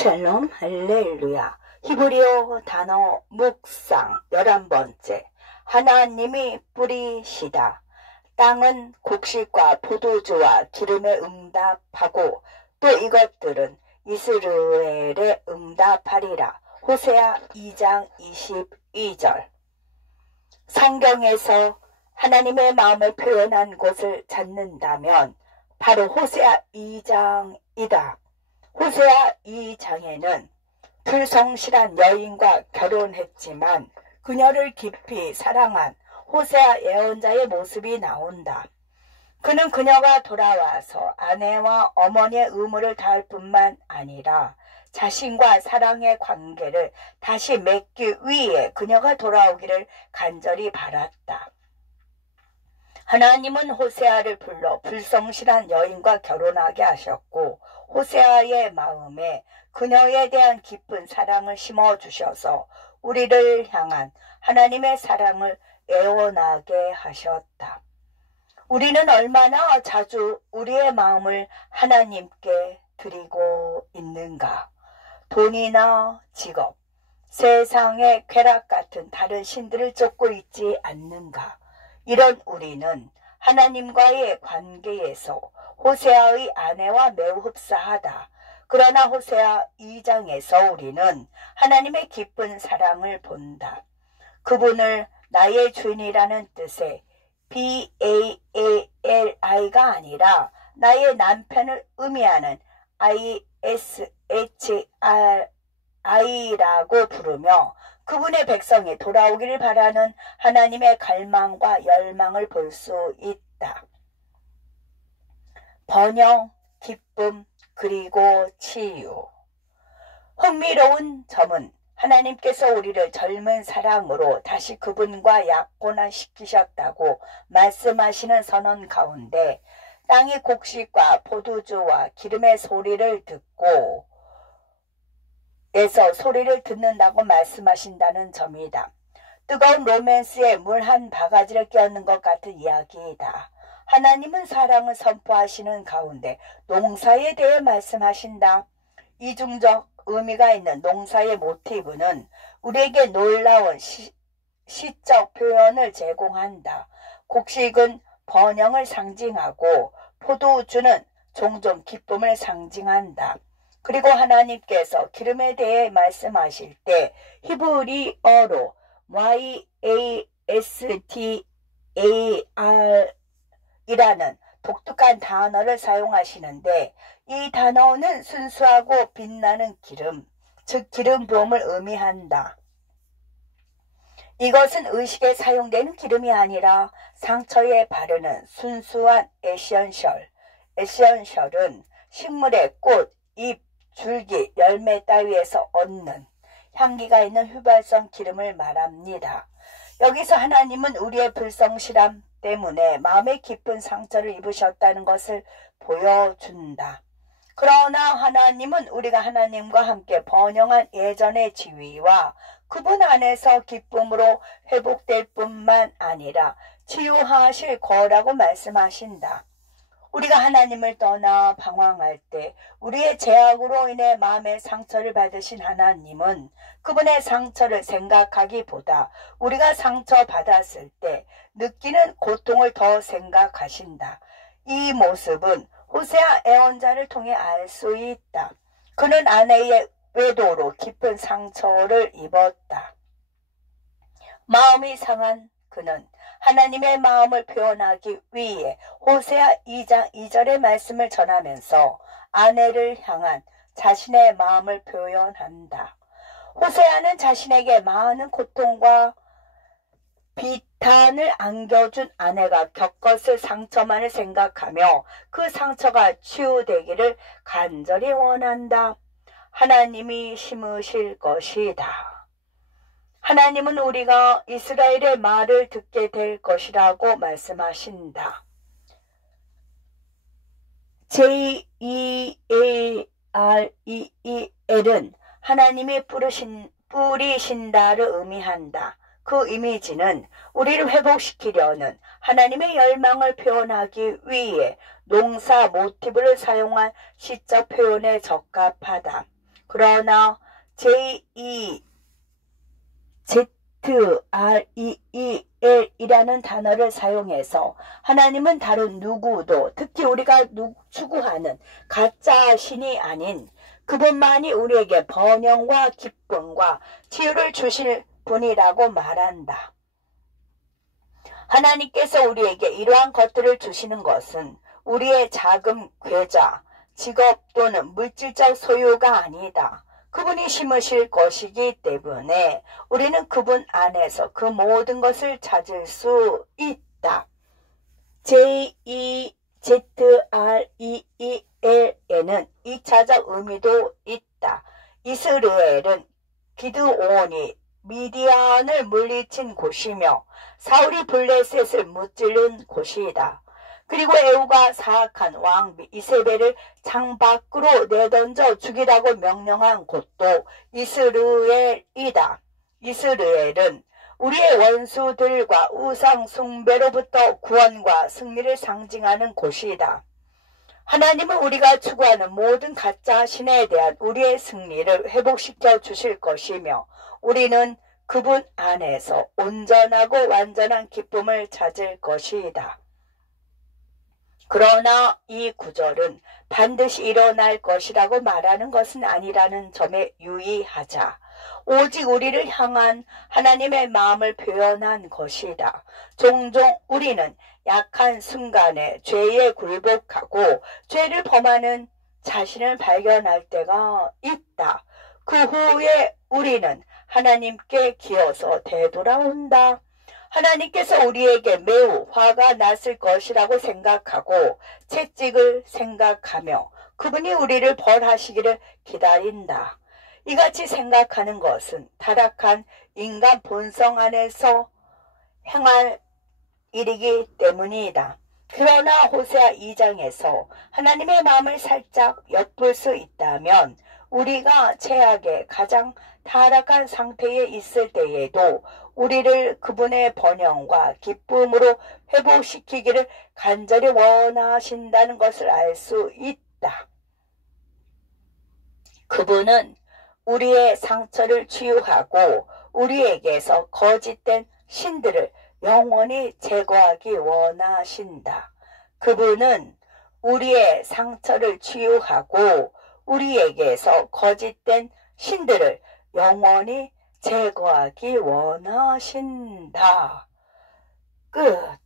샬롬 할렐루야. 히브리어 단어 묵상 11번째. 하나님이 뿌리시다. 땅은 곡식과 포도주와 기름에 응답하고 또 이것들은 이스라엘에 응답하리라. 호세아 2장 22절. 성경에서 하나님의 마음을 표현한 곳을 찾는다면 바로 호세아 2장이다. 호세아 2장에는 불성실한 여인과 결혼했지만 그녀를 깊이 사랑한 호세아 예언자의 모습이 나온다. 그는 그녀가 돌아와서 아내와 어머니의 의무를 다할 뿐만 아니라 자신과 사랑의 관계를 다시 맺기 위해 그녀가 돌아오기를 간절히 바랐다. 하나님은 호세아를 불러 불성실한 여인과 결혼하게 하셨고 호세아의 마음에 그녀에 대한 깊은 사랑을 심어주셔서 우리를 향한 하나님의 사랑을 애원하게 하셨다. 우리는 얼마나 자주 우리의 마음을 하나님께 드리고 있는가? 돈이나 직업, 세상의 쾌락 같은 다른 신들을 쫓고 있지 않는가? 이런 우리는 하나님과의 관계에서 호세아의 아내와 매우 흡사하다. 그러나 호세아 2장에서 우리는 하나님의 깊은 사랑을 본다. 그분을 나의 주인이라는 뜻의 BAALI가 아니라 나의 남편을 의미하는 ISHRI라고 부르며 그분의 백성이 돌아오기를 바라는 하나님의 갈망과 열망을 볼 수 있다. 번영, 기쁨, 그리고 치유. 흥미로운 점은 하나님께서 우리를 젊은 사랑으로 다시 그분과 약혼시키셨다고 말씀하시는 선언 가운데 땅이 곡식과 포도주와 기름의 소리를 듣고 에서 소리를 듣는다고 말씀하신다는 점이다. 뜨거운 로맨스에 물 한 바가지를 끼얹는 것 같은 이야기이다. 하나님은 사랑을 선포하시는 가운데 농사에 대해 말씀하신다. 이중적 의미가 있는 농사의 모티브는 우리에게 놀라운 시적 표현을 제공한다. 곡식은 번영을 상징하고 포도주는 종종 기쁨을 상징한다. 그리고 하나님께서 기름에 대해 말씀하실 때 히브리어로 YASTAR 이라는 독특한 단어를 사용하시는데 이 단어는 순수하고 빛나는 기름, 즉 기름 부음을 의미한다. 이것은 의식에 사용되는 기름이 아니라 상처에 바르는 순수한 에센셜은 식물의 꽃, 잎, 줄기, 열매 따위에서 얻는 향기가 있는 휘발성 기름을 말합니다. 여기서 하나님은 우리의 불성실함 때문에 마음의 깊은 상처를 입으셨다는 것을 보여준다. 그러나 하나님은 우리가 하나님과 함께 번영한 예전의 지위와 그분 안에서 기쁨으로 회복될 뿐만 아니라 치유하실 거라고 말씀하신다. 우리가 하나님을 떠나 방황할 때 우리의 죄악으로 인해 마음의 상처를 받으신 하나님은 그분의 상처를 생각하기보다 우리가 상처받았을 때 느끼는 고통을 더 생각하신다. 이 모습은 호세아 예언자를 통해 알 수 있다. 그는 아내의 외도로 깊은 상처를 입었다. 마음이 상한 그는 하나님의 마음을 표현하기 위해 호세아 2장 2절의 말씀을 전하면서 아내를 향한 자신의 마음을 표현한다. 호세아는 자신에게 많은 고통과 비탄을 안겨준 아내가 겪었을 상처만을 생각하며 그 상처가 치유되기를 간절히 원한다. 하나님이 심으실 것이다. 하나님은 우리가 이스라엘의 말을 듣게 될 것이라고 말씀하신다. JEAREEL은 하나님이 뿌리신다를 의미한다. 그 이미지는 우리를 회복시키려는 하나님의 열망을 표현하기 위해 농사 모티브를 사용한 시적 표현에 적합하다. 그러나 JEZREEL이라는 단어를 사용해서 하나님은 다른 누구도, 특히 우리가 추구하는 가짜 신이 아닌 그분만이 우리에게 번영과 기쁨과 치유를 주실 분이라고 말한다. 하나님께서 우리에게 이러한 것들을 주시는 것은 우리의 자금, 계좌, 직업 또는 물질적 소유가 아니다. 그분이 심으실 것이기 때문에 우리는 그분 안에서 그 모든 것을 찾을 수 있다. JEZREEL에는 2차적 의미도 있다. 이스라엘은 기드온이 미디안을 물리친 곳이며 사울이 블레셋을 무찌른 곳이다. 그리고 에후가 사악한 왕 이세벨을 장 밖으로 내던져 죽이라고 명령한 곳도 이스라엘이다. 이스라엘은 우리의 원수들과 우상 숭배로부터 구원과 승리를 상징하는 곳이다. 하나님은 우리가 추구하는 모든 가짜 신에 대한 우리의 승리를 회복시켜 주실 것이며 우리는 그분 안에서 온전하고 완전한 기쁨을 찾을 것이다. 그러나 이 구절은 반드시 일어날 것이라고 말하는 것은 아니라는 점에 유의하자. 오직 우리를 향한 하나님의 마음을 표현한 것이다. 종종 우리는 약한 순간에 죄에 굴복하고 죄를 범하는 자신을 발견할 때가 있다. 그 후에 우리는 하나님께 기어서 되돌아온다. 하나님께서 우리에게 매우 화가 났을 것이라고 생각하고 채찍을 생각하며 그분이 우리를 벌하시기를 기다린다. 이같이 생각하는 것은 타락한 인간 본성 안에서 행할 일이기 때문이다. 그러나 호세아 2장에서 하나님의 마음을 살짝 엿볼 수 있다면 우리가 최악의 가장 타락한 상태에 있을 때에도 우리를 그분의 번영과 기쁨으로 회복시키기를 간절히 원하신다는 것을 알 수 있다. 그분은 우리의 상처를 치유하고 우리에게서 거짓된 신들을 영원히 제거하기 원하신다. 그분은 우리의 상처를 치유하고 우리에게서 거짓된 신들을 영원히 제거하기 원하신다. 끝.